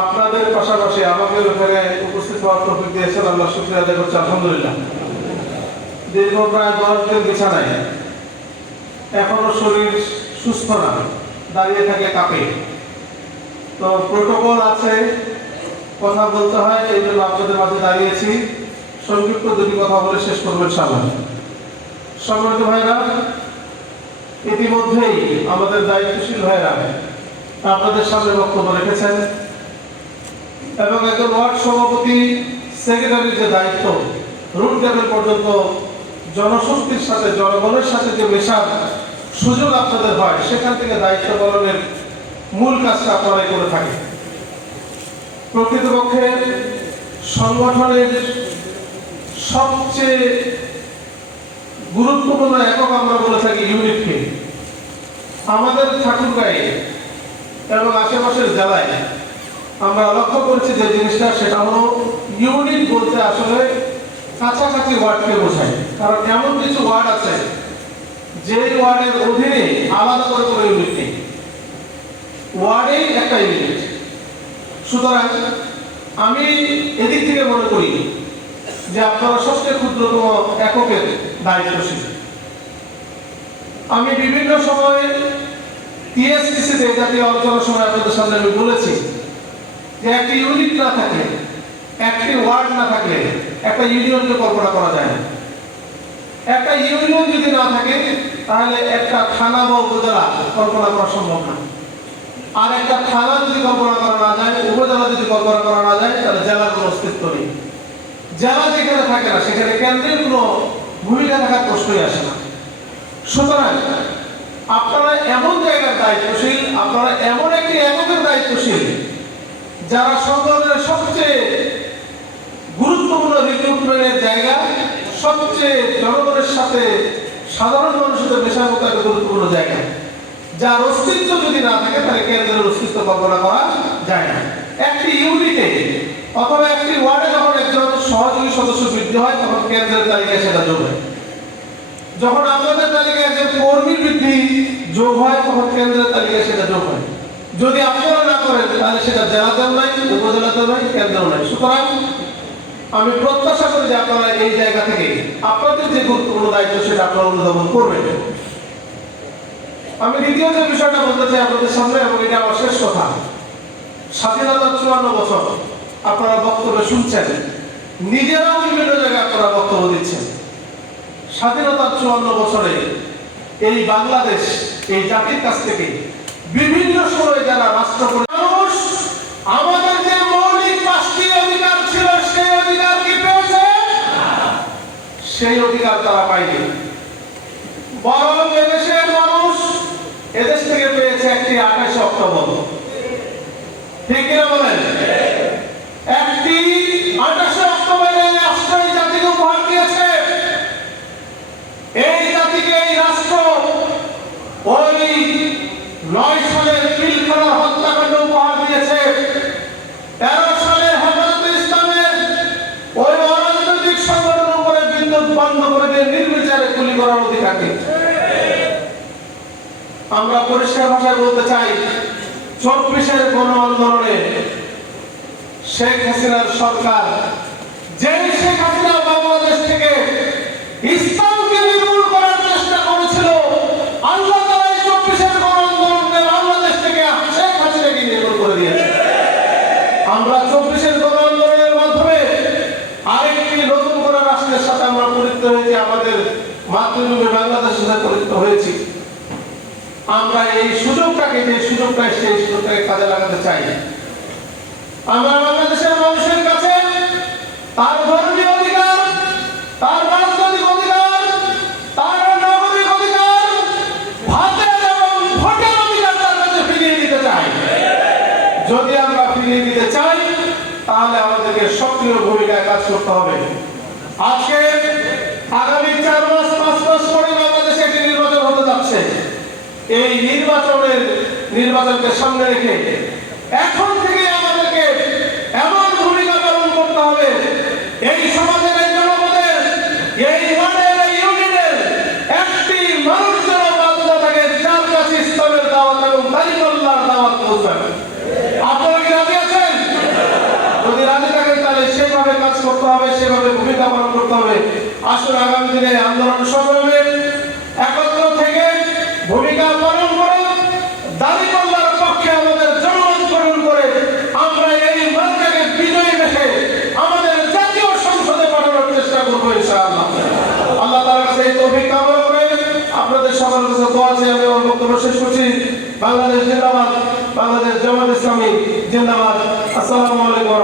আপনাদের পাশাপাশি আমাদের ওখানে উপস্থিত হওয়ার তফিক দিয়েছেন। আল্লাহ শুক্রিয়া আদায় করছি, আলহামদুলিল্লাহ। দীর্ঘ প্রায় দশ দিন বিছানায়। এখনও শরীর সুস্থ না, দাঁড়িয়ে থাকে কাঁপে। তো প্রোটোকল আছে, কথা বলতে হয়, এই জন্য আপনাদের মাঝে দাঁড়িয়েছি। সংক্ষিপ্ত দুটি কথা বলে শেষ করবেন সামনে সম্মানিত ভাইরা, ইতিমধ্যেই আমাদের দায়িত্বশীল ভাইরা আপনাদের সামনে বক্তব্য রেখেছেন। এবং একজন ওয়ার্ড সভাপতি, সেক্রেটারির যে দায়িত্ব রুট লেভেল পর্যন্ত জনশক্তির সাথে, জনগণের সাথে যে মেশার সুযোগ আপনাদের হয়, সেখান থেকে দায়িত্ব পালনের মূল কাজটা আপনারাই করে থাকেন। প্রকৃতপক্ষে সংগঠনের সবচেয়ে গুরুত্বপূর্ণ একক আমরা বলে থাকি ইউনিটকে আমাদের ঠাকুরগাঁয়ে এবং আশেপাশের জেলায় আমরা লক্ষ্য করেছি যে জিনিসটা সেটা হলো ইউনিট বলতে আসলে কাছাকাছি ওয়ার্ডকে বোঝায়। কারণ এমন কিছু ওয়ার্ড আছে যে ওয়ার্ডের অধীনে আলাদা করে কোনো ইউনিট নেই। ওয়ার্ডেই একটা ইউনিট সুতরাং আমি এদিক থেকে মনে করি যে আপনারা সবচেয়ে ক্ষুদ্রতম এককের দায়িত্বশীল। আমি বিভিন্ন সময়ে টিএসটিসিতে জাতীয় আলোচনার সময় আপনাদের সামনে আমি বলেছি যে একটি ইউনিট না থাকলে একটি ওয়ার্ড না থাকলে একটা ইউনিয়নকে কল্পনা করা যায় না। একটা ইউনিয়ন যদি না থাকে, তাহলে একটা থানা বা উপজেলা কল্পনা করা সম্ভব না। আর একটা থানা যদি কল্পনা করা না যায়, উপজেলা যদি কল্পনা করা না যায়, তাহলে জেলার কোনো অস্তিত্ব নেই। জেলা যেখানে থাকে না, সেখানে কেন্দ্রের কোনো ভূমিকা থাকার প্রশ্নই আসে না। সুতরাং আপনারা এমন জায়গার দায়িত্বশীল, আপনারা এমন একটি এককের দায়িত্বশীল যারা সংগঠনের সবচেয়ে গুরুত্বপূর্ণ রিক্রুটমেন্টের জায়গা, সবচেয়ে জনগণের সাথে সাধারণ মানুষের মেশার একটা গুরুত্বপূর্ণ জায়গা। যার অস্তিত্ব যদি না থাকে, তাহলে কেন্দ্রের অস্তিত্ব কল্পনা করা যায় না। একটি ইউনিটে অথবা একটি ওয়ার্ডে যখন একজন সহযোগী সদস্য বৃদ্ধি হয়, তখন কেন্দ্রের তালিকায় সেটা যোগ হয়। যখন আপনাদের তালিকায় একজন কর্মী বৃদ্ধি যোগ হয়, তখন কেন্দ্রের তালিকায় সেটা যোগ হয়। যদি আপনারা তাহলে সেটা জেলাতেও নাই উপজেলাতেও নাই কেন্দ্রেও নাই। সুতরাং আমি প্রত্যাশা করি যে আপনারা এই জায়গা থেকে আপনাদের যে গুরুত্বপূর্ণ দায়িত্ব সেটা আপনারা অনুধাবন করবেন। আমি দ্বিতীয় যে বিষয়টা বলতে চাই আপনাদের সামনে, এবং এটা আমার শেষ কথা স্বাধীনতার চুয়ান্ন বছর আপনারা বক্তব্য শুনছেন, নিজেরাও বিভিন্ন জায়গায় আপনারা বক্তব্য দিচ্ছেন। স্বাধীনতার চুয়ান্ন বছরে এই বাংলাদেশ, এই জাতির কাছ থেকে বিভিন্ন সময়ে যারা রাষ্ট্র আমাদের যে মৌলিক পাঁচটি অধিকার ছিল, সেই অধিকার কি পেয়েছে? সেই অধিকার তারা পায়নি। বরং এদেশের মানুষ এদেশ থেকে পেয়েছে একটি আঠাশে অক্টোবর। ঠিক কিনা বলেন? একটি আঠাশে অক্টোবরে রাষ্ট্র এই জাতিকে উপহার দিয়েছে। এই জাতিকে এই রাষ্ট্র ওই নয় গুলি থাকে। আমরা পরিষ্কার ভাষায় বলতে চাই, চব্বিশের গণ আন্দোলনে শেখ হাসিনার সরকার যে শেখ সাথে পরিচিত হয়েছি আমরা এই সুযোগটাকে যে সুযোগটা সেই সুযোগটাকে কাজে লাগাতে চাই আমরা বাংলাদেশের মানুষের কাছে তার ধর্মীয় অধিকার, তার রাজনৈতিক অধিকার, তার নাগরিক অধিকার, ভাতের এবং ভোটের অধিকার তার কাছে ফিরিয়ে দিতে চাই। যদি আমরা ফিরিয়ে দিতে চাই, তাহলে আমাদেরকে সক্রিয় ভূমিকায় কাজ করতে হবে। আজকে আগামী চার মাস, পাঁচ মাস পরে হচ্ছে এই নির্বাচনের নির্বাচনকে সামনে রেখে এখন থেকে আমাদেরকে এমন ভূমিকা পালন করতে হবে। এই সমাজের, এই জনপদের, এই ওয়ার্ডের, এই ইউনিটের একটি মানুষ যেন বাধ্যতা থাকে, যার কাছে ইসলামের দাওয়াত এবং তারিকুল্লাহর দাওয়াত পৌঁছাবে। আপনারা কি রাজি আছেন? যদি রাজি থাকেন, তাহলে সেভাবে কাজ করতে হবে, সেভাবে ভূমিকা পালন করতে হবে। আসলে আগামী দিনে আন্দোলন সংগ্রামের পাশে আমি আমার বক্তব্য শেষ করছি। বাংলাদেশ জিন্দাবাদ বাংলাদেশ জামাত ইসলামী জিন্দাবাদ। আসসালামু আলাইকুম।